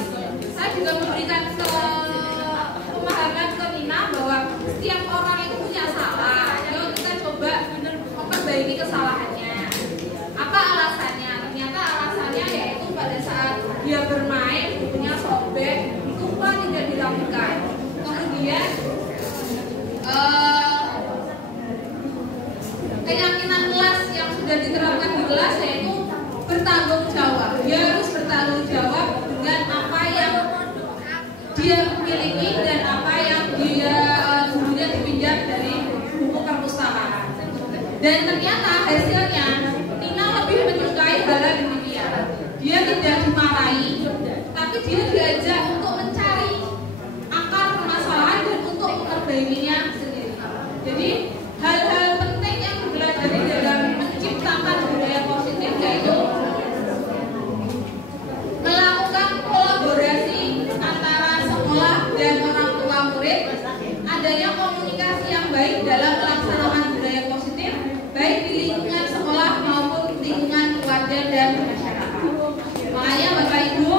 saya juga memberikan pemahaman ke Nina bahwa setiap orang itu punya salah, yuk kita coba memperbaiki kesalahannya. Apa alasannya? Ternyata alasannya yaitu pada saat dia bermain bukunya sobek, lupa tidak dilakukan. Kemudian keyakinan kelas yang sudah diterapkan di kelas yaitu bertanggung jawab. Dia harus bertanggung jawab dengan apa yang dia miliki dan apa yang dia dulunya dipinjam dari buku perpustakaan. Dan ternyata hasilnya Nina lebih menyukai hal demikian. Dia tidak dimarahi, tapi dia diajak untuk mencari akar permasalahan dan untuk memperbaikinya sendiri. Jadi hal-hal penting yang dipelajari dalam menciptakan budaya positif yaitu melakukan kolaborasi antara sekolah dan orang tua murid, adanya komunikasi yang baik dalam pelaksanaan budaya positif baik di lingkungan sekolah maupun lingkungan keluarga dan masyarakat. Makanya Bapak Ibu,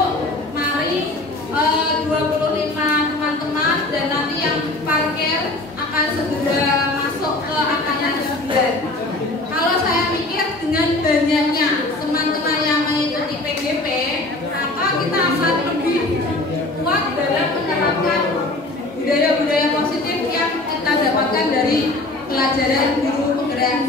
mari 25 teman-teman dan nanti yang parkir akan segera masuk ke angkatan 9. Kalau saya pikir dengan banyaknya teman-teman yang mengikuti PGP, maka kita akan lebih kuat dalam menerapkan budaya-budaya positif yang kita dapatkan dari pelajaran guru penggerak.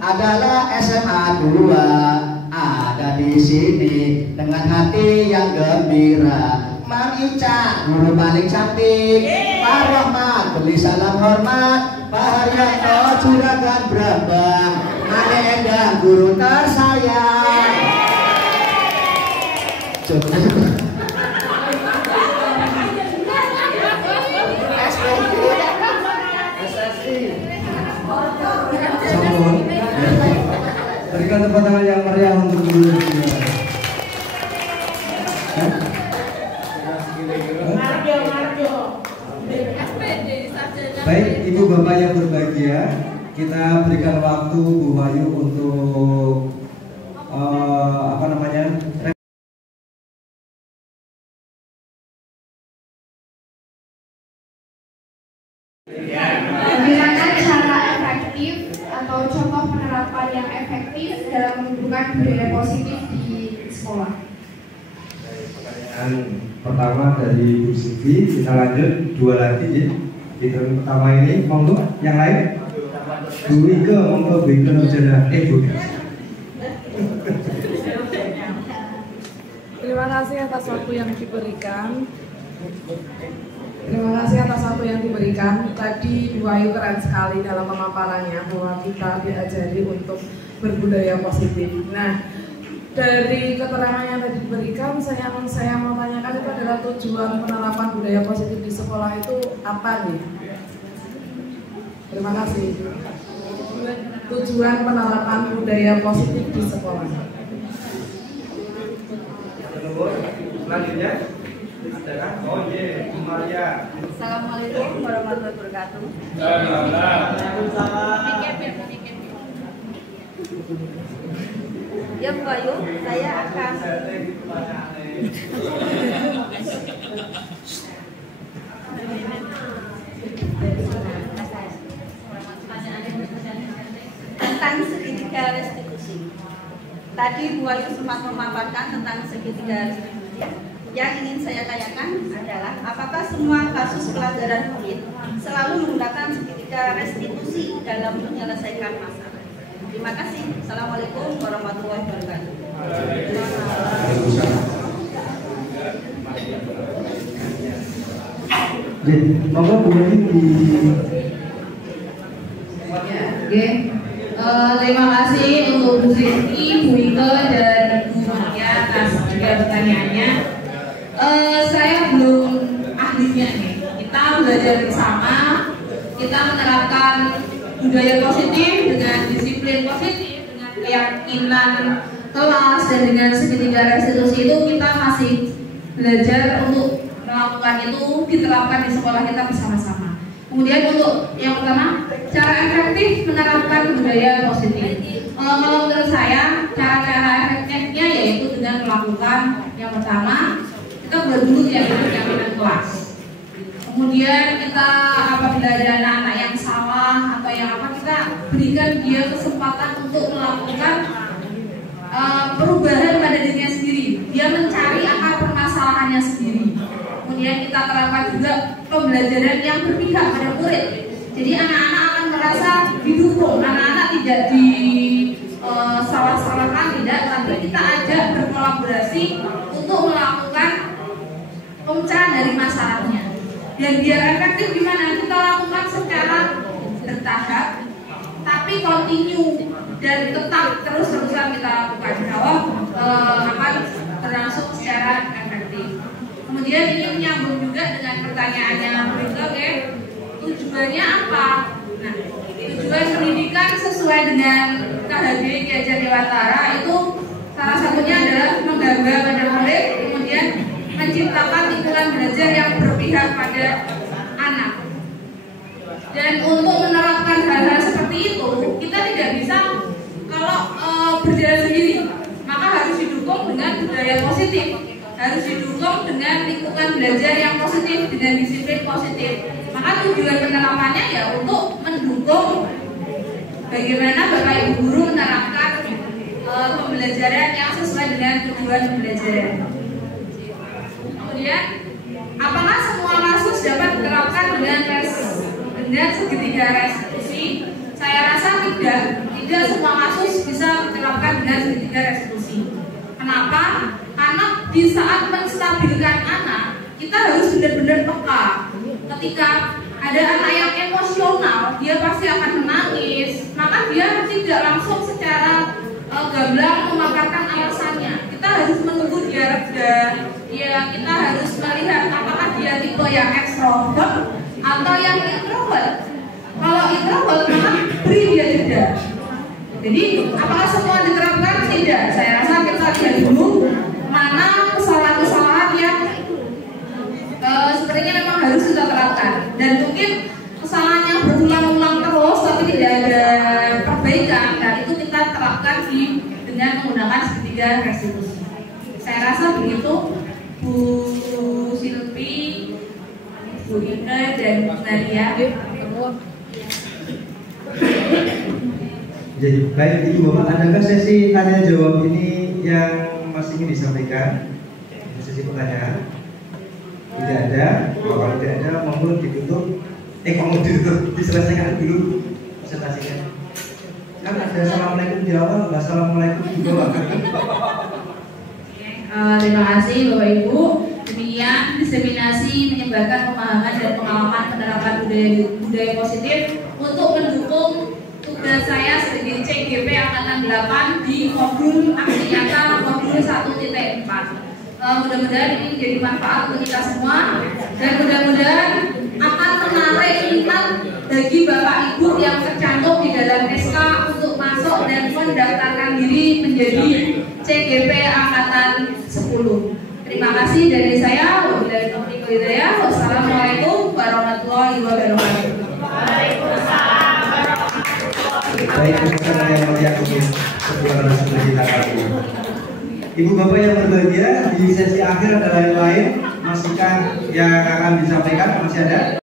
adalah SMA 2 ada di sini dengan hati yang gembira. Mang Ica guru paling cantik, Pak Rahmat beli salam hormat, Pak Haryanto juragan Brambang, Ade Endah guru tersayang. Sampun. Berikan tepuk tangan yang meriah untuk guru. Baik, Ibu Bapak yang berbahagia, kita berikan waktu Bu Wahyu untuk Bagaimana cara efektif atau contoh penerapan yang efektif dalam menumbuhkan budaya positif di sekolah? Pertanyaan pertama dari Bu Siti, kita lanjut dua lagi ya. Kita pertama ini, monggo yang lain. Bu Ike, monggo Bu Ike Nurjana. Bu. Terima kasih atas waktu yang diberikan. Terima kasih atas waktu yang diberikan. Tadi Bu Ayu keren sekali dalam pemaparannya bahwa kita diajari untuk berbudaya positif. Nah, dari keterangan yang tadi diberikan, saya mau tanyakan itu adalah tujuan penerapan budaya positif di sekolah itu apa nih? Terima kasih. Tujuan penerapan budaya positif di sekolah. Selanjutnya. Oh iya, Bu Maria. Assalamualaikum warahmatullahi wabarakatuh. Ya Bu Ayu, saya akan tentang segitiga restitusi. Tadi Bu Ayu sempat memaparkan tentang segitiga restitusi. Yang ingin saya tanyakan adalah apakah semua kasus pelanggaran murid selalu menggunakan segitiga restitusi dalam menyelesaikan masalah? Terima kasih. Assalamualaikum warahmatullahi wabarakatuh. Monggo Bu Yenti. Terima kasih untuk Bu Siti, Bu Ike, dan Bu Maria atas juga pertanyaannya. Saya belum ahlinya nih. Kita belajar bersama, kita menerapkan budaya positif dengan disiplin positif, dengan keyakinan kelas dan dengan segitiga restitusi itu kita masih belajar untuk melakukan itu diterapkan di sekolah kita bersama-sama. Kemudian untuk yang pertama, cara efektif menerapkan budaya positif. Kalau menurut saya, cara-cara efektifnya yaitu dengan melakukan yang pertama, kita buat dulu ya keyakinan kelas. Kemudian kita apabila ada anak-anak yang salah atau yang apa, kita berikan dia kesempatan untuk melakukan perubahan pada dirinya sendiri. Dia mencari akar permasalahannya sendiri. Kemudian kita terapkan juga pembelajaran yang berpihak pada murid. Jadi anak-anak akan merasa didukung, anak-anak tidak di salah-salahkan, tidak, tapi kita ajak berkolaborasi untuk melakukan pemecahan dari masalahnya. Dan biar efektif gimana? Kita lakukan secara bertahap, tapi continue dan tetap terus-terusan kita lakukan. Kalau akan berlangsung secara efektif. Kemudian ini menyambung juga dengan pertanyaannya berikut, ya. Tujuannya apa? Nah, tujuan pendidikan sesuai dengan KHD Ki Hajar Dewantara itu salah satunya adalah menggambar pada murid, kemudian menciptakan lingkungan belajar yang berpihak pada anak. Dan untuk menerapkan hal-hal seperti itu, kita tidak bisa kalau berjalan sendiri, maka harus didukung dengan budaya positif, harus didukung dengan lingkungan belajar yang positif, dengan disiplin positif. Maka tujuan penerapannya ya untuk mendukung bagaimana Bapak Ibu guru menerapkan pembelajaran yang sesuai dengan tujuan pembelajaran. Kemudian, apakah semua kasus dapat diterapkan dengan segitiga restitusi? Saya rasa tidak tidak semua kasus bisa diterapkan dengan segitiga restitusi. Kenapa? Karena di saat menstabilkan anak, kita harus benar-benar peka. Ketika ada anak yang emosional, dia pasti akan menangis, maka dia tidak langsung secara gamblang memaparkan alasannya. Kita harus menunggu dia reda. Ya, kita harus melihat apakah dia tipe yang ekstrovert atau yang introvert. Kalau introvert, maka beri dia jeda. Jadi, apakah semua diterapkan? Tidak. Saya rasa kita lihat dulu mana kesalahan-kesalahan yang sepertinya memang harus kita terapkan. Dan mungkin kesalahan yang berulang-ulang terus tapi tidak ada perbaikan, dan itu kita terapkan dengan menggunakan segitiga restitusi. Saya rasa begitu, Bu Silvi, Bu Ika, dan Nadia. Jadi, baik Ibu Bapak, adakah sesi tanya jawab ini yang masih ingin disampaikan? Sesi pertanyaan? Tidak ada. Kalau tidak ada, mohon ditutup. Mohon ditutup, diselesaikan dulu presentasinya. Kan ada assalamualaikum di awal, nggak assalamualaikum di bawah. Terima kasih Bapak Ibu. Demikian diseminasi menyebarkan pemahaman dan pengalaman penerapan budaya positif untuk mendukung tugas saya sebagai CGP Angkatan 8 di modul aksi nyata modul 1.4. Mudah-mudahan ini menjadi manfaat untuk kita semua, dan mudah-mudahan akan menarik minat bagi Bapak Ibu yang tercantum di dalam SK untuk masuk dan mendaftarkan diri menjadi CGP Angkatan 10. Terima kasih dari saya. Wabillahi taufiq wal hidayah. Wassalamualaikum warahmatullahi wabarakatuh. Waalaikumsalam warahmatullahi wabarakatuh. Baik, peserta yang mulia kebetulan sudah kita kali. Ibu Bapak yang berbahagia, di sesi akhir ada lain-lain masukan yang akan disampaikan, masih ada?